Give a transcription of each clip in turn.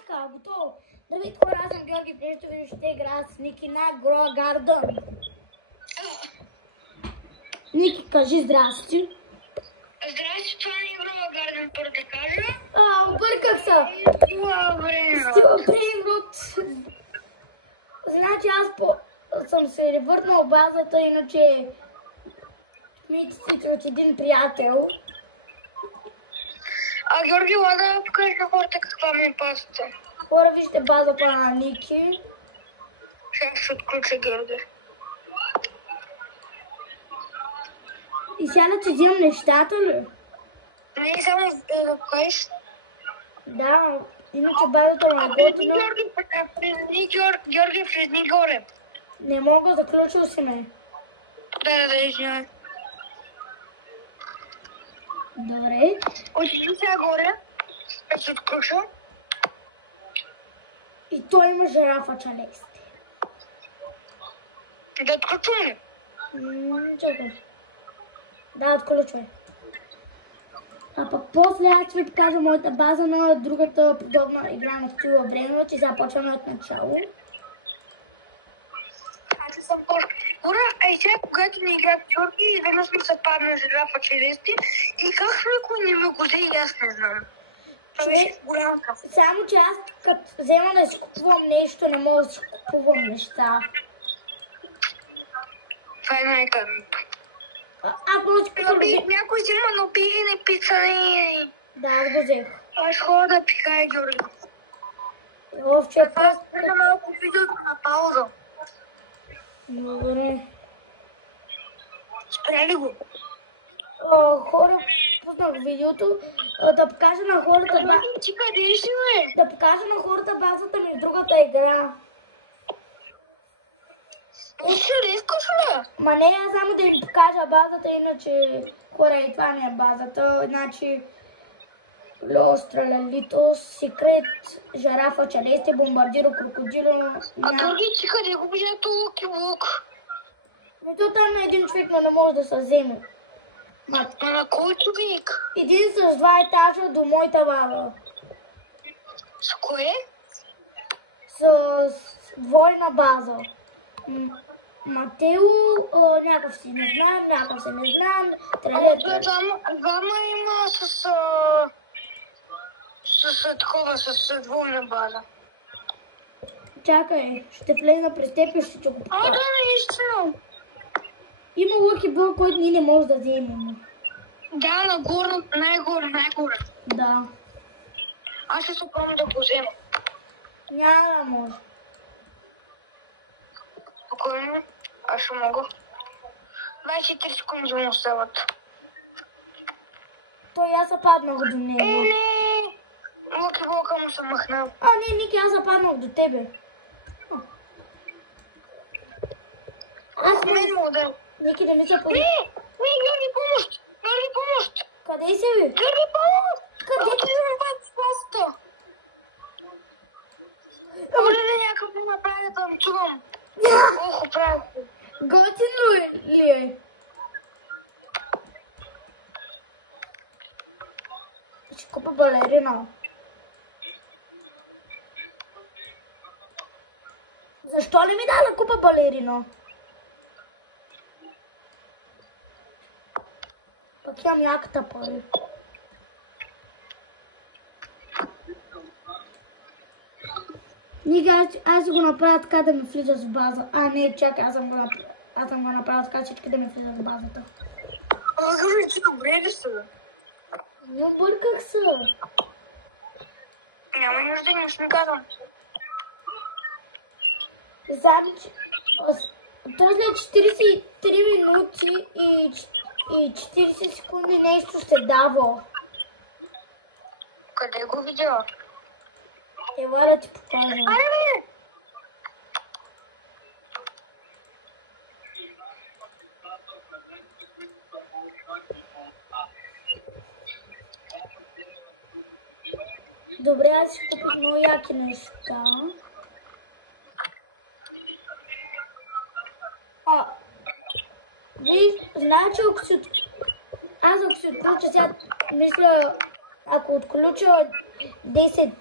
така, готово. Давид, хора, аз съм Георги Плещов и ще играя с Ники на Grow Garden. Ники, кажи здрасти. Здрасти, това не е Grow Garden, първо да кажа. Обърках се. Брейнрут. Значи аз съм се ревърнал базата, иначе митиците от един приятел. Георги, лада покажи на хората каква ми е базата. Хора, вижте базата на Ники. Сега ще отключа Георги. И сега да ти взимам нещата ли? Не, само да покажеш. Да, иначе базата на готина. Георги, влезни горе. Не мога, заключил си ме. Да, извинявай. Добре. Отиди сега горе. Да се отключа. И той има жирафа чалести. Да отключвам ли? Чакай. Да, отключвай. А пък после аз ще ви покажа моята база на другата подобна игра на стила време, че започваме от начало. Аз съм по-шко. Ура, ай сега, когато ни играх Георги, изведнъж ми се падна жирафа челести и как никой не ме го взе и аз не знам. Това беше голям каф. Само че аз като взема да си купувам нещо, не мога да си купувам неща. Това е най-къдното. Ако не си купувам... Някой взима на пиене, пицане. Да, аз го взех. Аз хора да пикая Георги. Овче, Аз преда малко видеото на пауза. Добре. Спря ли го? Хора, пуснах видеото. Да покажа на хората... Ти къде си, бе? Да покажа на хората базата ми в другата игра. Ще рискаш ли? Ма не, аз само да им покажа базата, иначе хора и това не е базата. Значи, Леостралалито, Секрет, Жирафа, Челести, Бомбардиро, Крокодило... Георги, ти къде го взето лук и лук? То там на един човек не може да се вземе. На кой човек? Един с 2 етажа до моята база. С кое? С двойна база. Матео, някакъв си не знам, някакъв си не знам. Двама има с такова, с двойна база. Чакай, ще влезна през теб и ще го покажа. Да, наистина. Има лъки бъл, който ние не може да вземем. Да, нагоре, най-горе. Да. Аз ще се опомня да го взема. Няма да може. Спокойно, аз ще мога. 24 секунди да му остават. Той аз западнах до него. Не! Лъки блока му съм махнал. Не, Ники, аз западнах до тебе. Аз не мога да... Ники, да ми се поди. Не, Георги, помощ! Георги, помощ! Къде си, бе? Георги, помощ! Къде? Отивам в спасата! Може ли някакъв да направи да танцувам? Ох, оправя се. Готино ли е? Ще купа балерина. Защо не ми да купа балерина? Пък имам яката пари. Нига, аз го направя така да ми влиза с база. Не, чакай, аз съм го направил така, всички да ми влизат с базата. Георги, ти добре ли са? Не обърках се. Няма нужда, не сме казвам. То след 43 минути и 40 секунди нещо ще дава. Къде го видя? Ела да ти покажа. Айде! Добре, аз си купих много яки неща. Виж, значи ако си отключа сега, мисля, ако отключа 10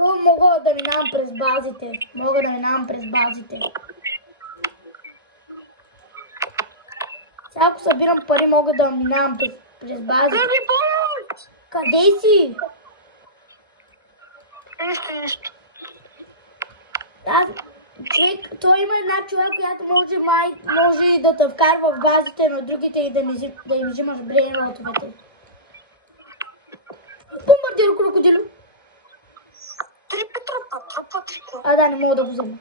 Мога да минавам през базите. Сега ако събирам пари, мога да минавам през базите. Къде си? Нищо. Човек, той има една човек, която може да те вкарва в базите на другите и да им взимаш брейнротовете. Бомбардиро крокодило. Трипа. Да, не мога да го взема.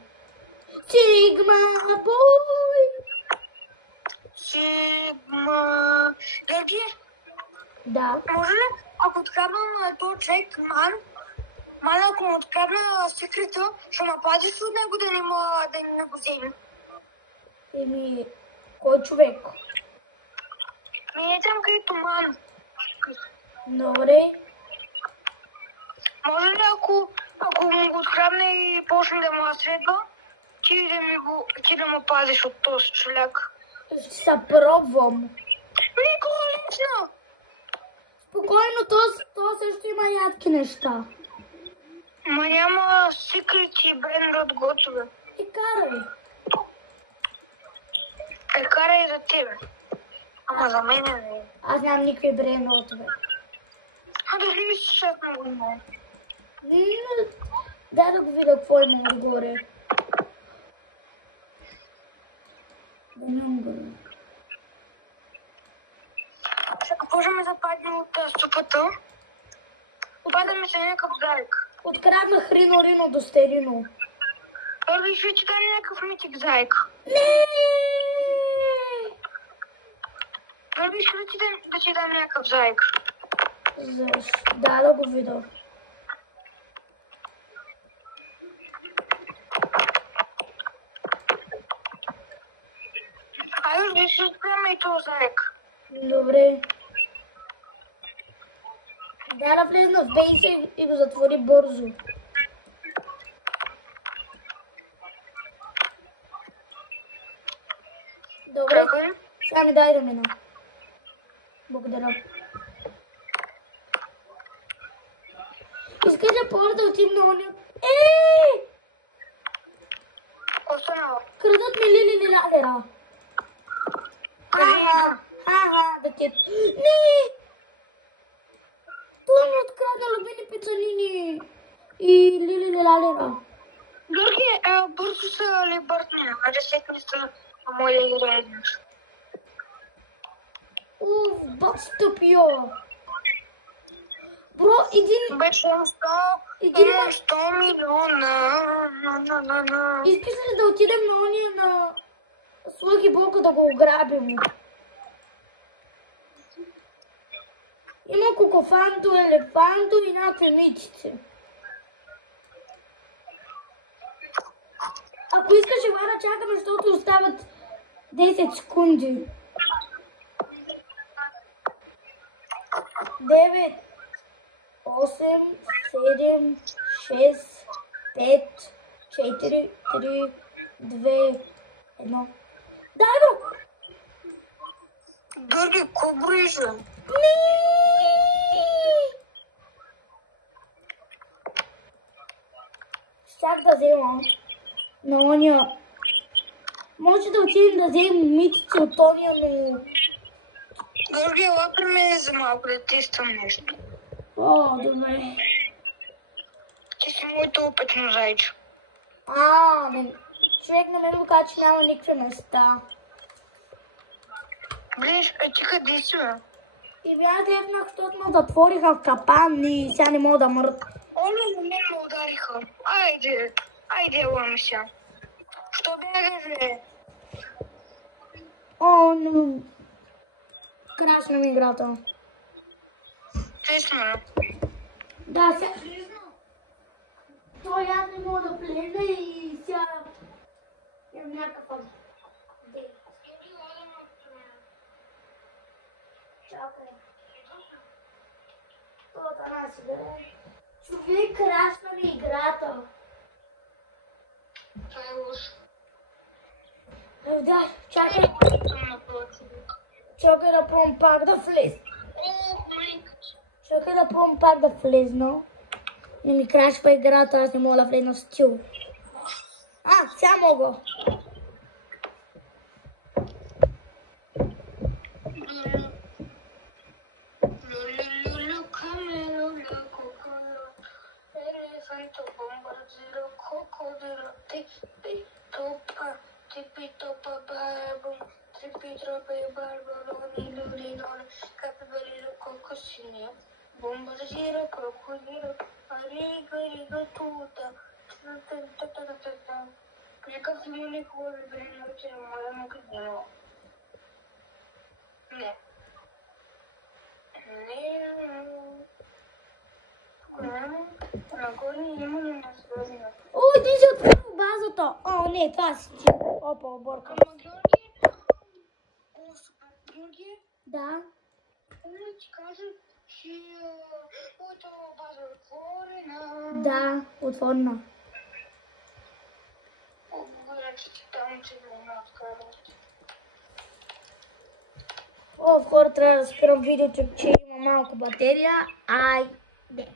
Сигма бой! Сигма... Георги? Да. Може ли, ако открадна на този човек, Маля, ако му открадна секрета, ще ме пазиш от него да не го вземе? Кой човек? Е там където Маля. Добре. Може ли, ако му го открадне и почне да му разследва, ти да му пазиш от този шляк? Ще се пробвам. Никога лично! Спокойно, то също има ядки неща. Ма няма секрети и бренрот готове. Карай за тебе. Ама за мен не. Аз нямам никакви бренротове. Дали ми се шат много много? Дай да го видя какво има отгоре. Може ми западне от супата. Обада ми се някакъв заек. Откраднах Рино до Стерино. Първи ще ти дай някакъв митик заек. Не! Първи ще да ти дам някакъв заек. Да го видя. Айде, ще спряме и този заек. Добре. Да влезна в бейса и го затвори бързо. Добре. Сега ми дай да мина. Благодаря. Искаш ли по-добре да отидем на ония? Крадат ми Лили ладера. Да ти... Не! Той ми открадна любими пицанини и Лили ладера. Георги, бързо са ли бъртни? Ресетни са мои реднеш. Бац тъпио. Бро, Беше 100 милиона. Искаш ли да отидем на ония на Слъги Бока да го ограбим? Има кокофанто, елефанто и някакви митици. Ако искаш, Ивана, чакаме, защото остават 10 секунди. 9, 8, 7, 6, 5, 4, 3, 2, 1. Дай го! Георги, ко броиш, бе? Щях да взема на ония. Може да отидем да вземем митици от ония, но... Георги, ела при мен за малко да тествам нещо. Добре. Ти си моето опитно зайче. Човек на мен го каза, че няма никакви места. Ближ, ти къде си, бе? Аз лепнах, защото ме затвориха в капан и сега не мога да мъртва. Не ме удариха. Айде, ела ми сега. Що бягаш, бе? Крашна ми играта. Честно, Да, сега... Той аз не мога да влезе и сега... Имам някакъв... Чакай. Човек, крашна ми играта. Това е лошо. Да, чакай. Чакай да пробвам пак да влезна. Чакай да пробвам пак да влезна. Не ми крашва играта, аз не мога да влезна в стил. Сега мога. Бомбардира, крокодила, рига, тута. Някак има ли хора да не нарича на къде? Не. Нагоре има ли на свързана? Ти си отворил базата. Не, това си ти. Опа, оборка. Ама Георги, Георги? Да. Не ти кажа, че твоята база е отворена. Да, отворена. Благодаря, че ти там, че да не откарваш. Хора, трябва да спирам видеото, че има малко батерия. Айде.